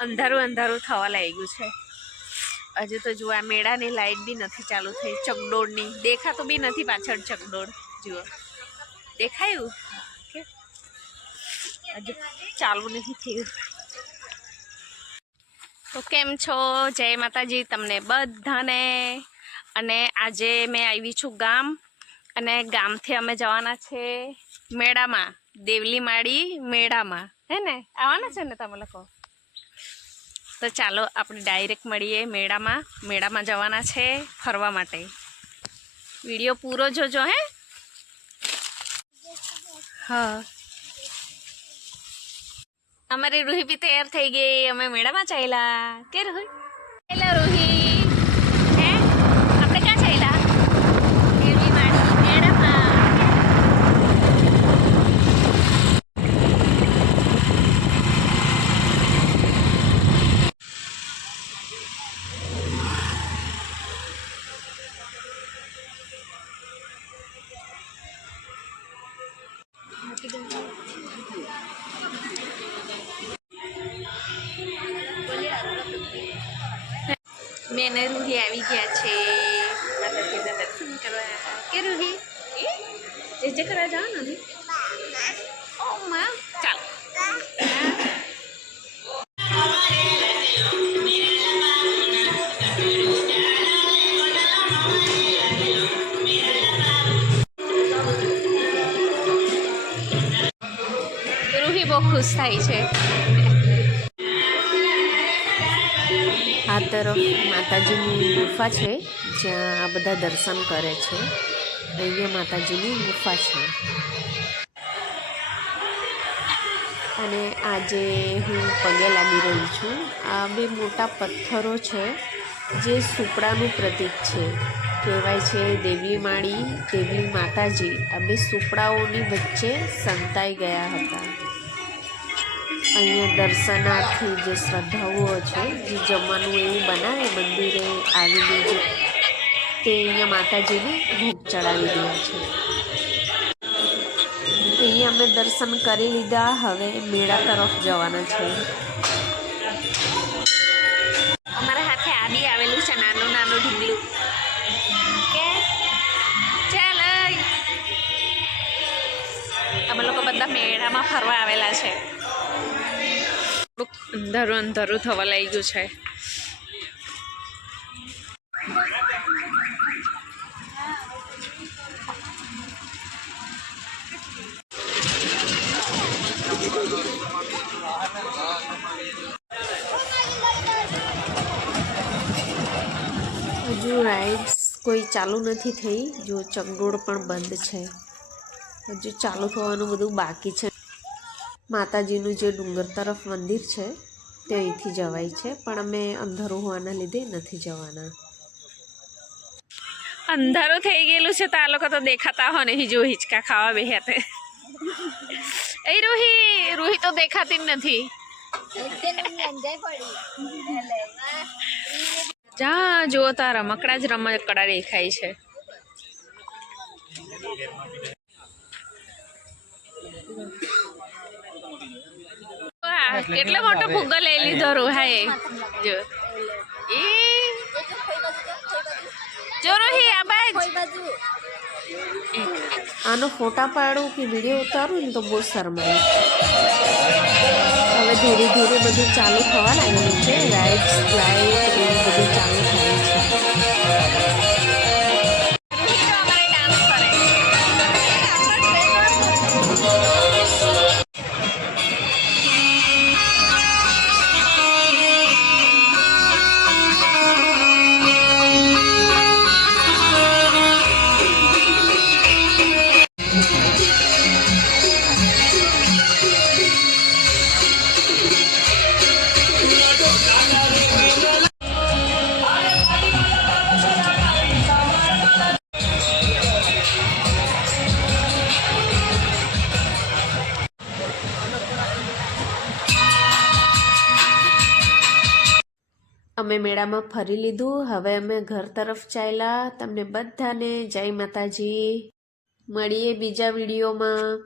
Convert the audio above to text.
અંધારું અંધારું થવા લાગ્યું છે. હજુ તો જુઓ, આ મેળાની લાઇટ બી નથી ચાલુ થઈ. ચકડોળની. દેખાતું બી નથી પાછળ ચકડોળ. જુઓ. દેખાયું? હજુ ચાલુ નથી થયું. તો કેમ છો? જય માતાજી તમને બધાને. અને આજે મેં આવી છું ગામ. અને ગામથી અમે જવાના છે મેળામાં. દેવલી માળી મેળામાં. હે ને? આવવાના છે ને તમે લોકો? તો ચાલો આપણે ડાયરેક્ટ મળીએ મેળામાં. મેળામાં જવાના છે ફરવા માટે. વીડિયો પૂરો જોજો હે. હા. અમારી રૂહી બી તૈયાર થઈ ગઈ. અમે મેળામાં ચાલ્યા. કે રૂહી? ચાલ્યા રૂહી. અને રૂહી આવી ગયા છે. માતાજીના દર્શન કરવા કે રૂહી જે જે કરવા જવાનું ને ઓ માં, ચાલો. રૂહી બહુ ખુશ થાય છે. આ તરફ માતાજીની ગુફા છે, જ્યાં આ બધા દર્શન કરે છે. અહીંયા માતાજીની ગુફા છે. અને આજે હું પગે લાગી રહી છું. આ બે મોટા પથ્થરો છે, જે સુપડાનું પ્રતીક છે. કહેવાય છે દેવી માળી, દેવી માતાજી. આ બે સુપડાઓની વચ્ચે સંતાઈ ગયા હતા. અહીંયા દર્શનાર્થી જે શ્રદ્ધાળુઓ છે, જે જમવાનું એવું બનાવે મંદિરે આવીને જે તે અહીંયા માતાજીને ભોગ ચડાવી દે છે. અહીંયા અમે દર્શન કરી લીધા, હવે મેળા તરફ જવાના છે. અમારા હાથે આબી આવેલું છે, નાનું નાનું ઢીંગલું. ચાલ અમે લોકો બધા મેળામાં ફરવા આવેલા છે. અંધારું અંધારું થવા લાગ્યું છે. હજુ રાઇડ્સ કોઈ ચાલુ નથી થઈ, જો ચકડોળ પણ બંધ છે. હજુ ચાલુ થવાનું બધું બાકી છે. માતાજીનું જે ડુંગર તરફ મંદિર છે, તે અહીંથી જવાય છે, પણ અમે અંધારું હોવાના લીધે નથી જવાના. અંધારું થઈ ગયેલું છે તો આ લોકો તો દેખાતા હો નહીં જો હિંચકા ખાવા બેહ્યા તે. એ રૂહી રૂહી તો દેખાતી જ નથી. જા, જુઓ તારા રમકડા જ રમકડા દેખાય છે. કેટલો મોટો ફુગ્ગો લઈ લીધો રોહાએ? જો. એ જો રોહી આ બાજ. આનો ફોટા પાડું કે વીડિયો ઉતારું ને તો બહુ શરમાય હવે ધીરે ધીરે બધું ચાલુ થવા લાગ્યું છે રાઇડ્સ લાઇટ એવું બધું ચાલુ થાય. અમે મેળામાં ફરી લીધું. હવે અમે ઘર તરફ ચાલ્યા. તમને બધાને જય માતાજી. મળીએ બીજા વિડીયોમાં.